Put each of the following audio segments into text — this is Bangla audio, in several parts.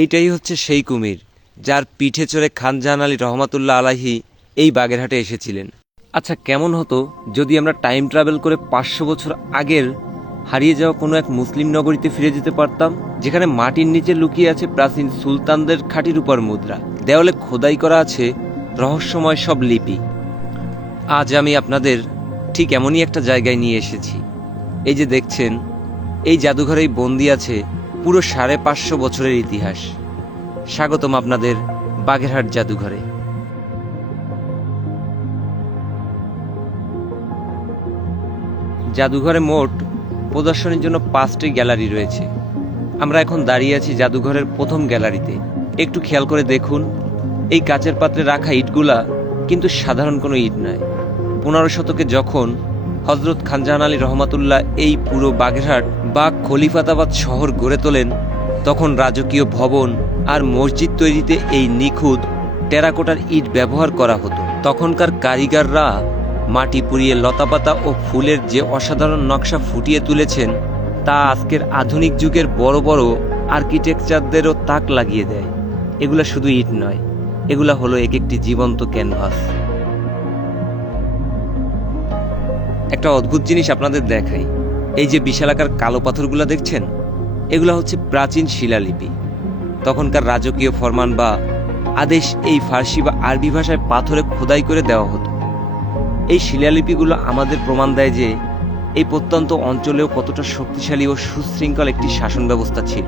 এইটাই হচ্ছে সেই কুমির যার পিঠে চড়ে খান জাহান আলী রহমাতুল্লাহ আলাইহি এই বাগেরহাটে এসেছিলেন। আচ্ছা, কেমন হতো যদি আমরা টাইম ট্রাভেল করে 500 বছর আগের হারিয়ে যাওয়া কোনো এক মুসলিম নগরীতে ফিরে যেতে পারতাম, যেখানে মাটির নিচে লুকিয়ে আছে প্রাচীন সুলতানদের খাঁটি রূপার মুদ্রা, দেওয়ালে খোদাই করা আছে রহস্যময় সব লিপি। আজ আমি আপনাদের ঠিক এমনই একটা জায়গায় নিয়ে এসেছি। এই যে দেখছেন, এই জাদুঘরেই বন্দি আছে পুরো 550 বছরের ইতিহাস। স্বাগতম আপনাদের বাগেরহাট জাদুঘরে। জাদুঘরে মোট প্রদর্শনীর জন্য 5টি গ্যালারি রয়েছে। আমরা এখন দাঁড়িয়ে আছি জাদুঘরের প্রথম গ্যালারিতে। একটু খেয়াল করে দেখুন, এই কাচের পাত্রে রাখা ইটগুলা কিন্তু সাধারণ কোনো ইট নয়। 15 শতকে যখন হজরত খান জাহান আলী রহমাতুল্লাহ এই পুরো বাগেরহাট বা খলিফাতাবাদ শহর গড়ে তোলেন, তখন রাজকীয় ভবন আর মসজিদ তৈরিতে এই নিখুঁত টেরাকোটার ইট ব্যবহার করা হতো। তখনকার কারিগররা মাটি পুড়িয়ে লতাপাতা ও ফুলের যে অসাধারণ নকশা ফুটিয়ে তুলেছেন, তা আজকের আধুনিক যুগের বড় বড় আর্কিটেকচারদেরও তাক লাগিয়ে দেয়। এগুলা শুধু ইট নয়, এগুলা হলো এক একটি জীবন্ত ক্যানভাস। একটা অদ্ভুত জিনিস আপনাদের দেখাই। এই যে বিশালাকার কালো পাথরগুলো দেখছেন, এগুলা হচ্ছে প্রাচীন শিলালিপি। তখনকার রাজকীয় ফরমান বা আদেশ এই ফার্সি বা আরবি ভাষায় পাথরে খোদাই করে দেওয়া হতো। এই শিলালিপিগুলো আমাদের প্রমাণ দেয় যে এই প্রত্যন্ত অঞ্চলেও কতটা শক্তিশালী ও সুশৃঙ্খল একটি শাসন ব্যবস্থা ছিল।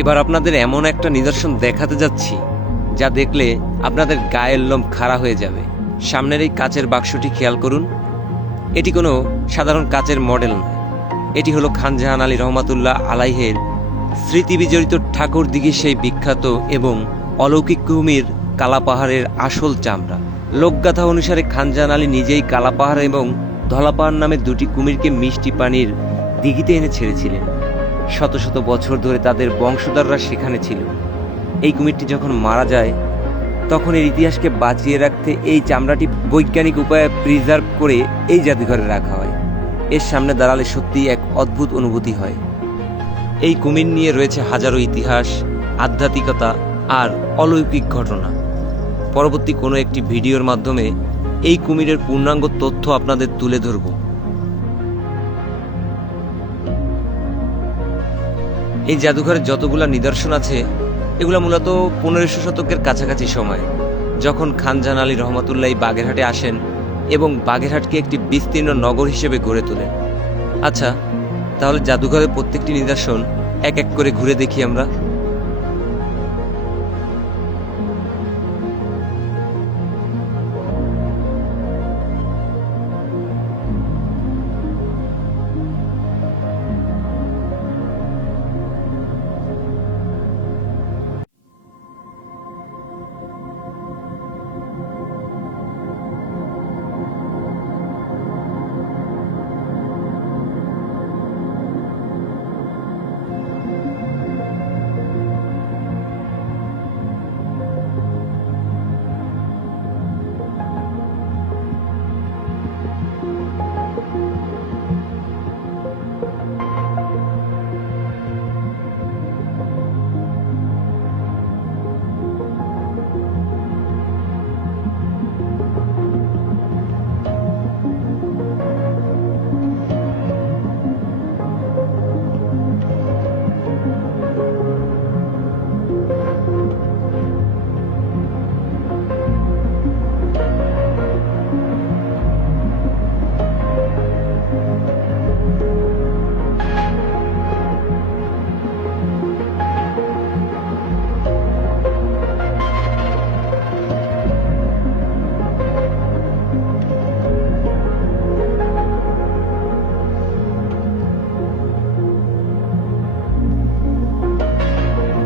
এবার আপনাদের এমন একটা নিদর্শন দেখাতে যাচ্ছি যা দেখলে আপনাদের গায়ের লোম খাড়া হয়ে যাবে। সামনের এই কাচের বাক্সটি খেয়াল করুন। এটি কোনো সাধারণ কাচের মডেল নয়, এটি হলো খান জাহান আলী রহমাতুল্লাহ আলাইহের স্মৃতি বিজড়িত ঠাকুর দিঘির সেই বিখ্যাত এবং অলৌকিক কুমির কালাপাহাড়ের আসল চামড়া। লোকগাথা অনুসারে খান জাহান আলী নিজেই কালাপাহাড় এবং ধলাপাহাড় নামে 2টি কুমিরকে মিষ্টি পানির দিঘিতে এনে ছেড়েছিলেন। শত শত বছর ধরে তাদের বংশধররা সেখানে ছিল। এই কুমিরটি যখন মারা যায়, তখন এর ইতিহাসকে বাঁচিয়ে রাখতে এই চামড়াটি বৈজ্ঞানিক উপায়ে প্রিজার্ভ করে এই জাদুঘরে রাখা হয়। এর সামনে দাঁড়ালে সত্যি এক অদ্ভুত অনুভূতি হয়। এই কুমির নিয়ে রয়েছে হাজারো ইতিহাস, আধ্যাত্মিকতা আর অলৌকিক ঘটনা। পরবর্তী কোনো একটি ভিডিওর মাধ্যমে এই কুমিরের পূর্ণাঙ্গ তথ্য আপনাদের তুলে ধরব। এই জাদুঘরের যতগুলা নিদর্শন আছে, এগুলো মূলত 1500 শতকের কাছাকাছি সময়, যখন খান জাহান আলী রহমাতুল্লাহ বাগেরহাটে আসেন এবং বাগেরহাটকে একটি বিস্তীর্ণ নগর হিসেবে গড়ে তোলেন। আচ্ছা, তাহলে জাদুঘরের প্রত্যেকটি নিদর্শন এক এক করে ঘুরে দেখি আমরা।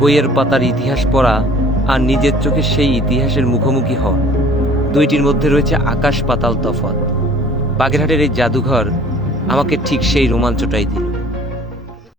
বইয়ের পাতার ইতিহাস পড়া আর নিজের চোখে সেই ইতিহাসের মুখোমুখি হওয়া, দুইটির মধ্যে রয়েছে আকাশ পাতাল তফাৎ। বাগেরহাটের এই জাদুঘর আমাকে ঠিক সেই রোমাঞ্চটাই দিল।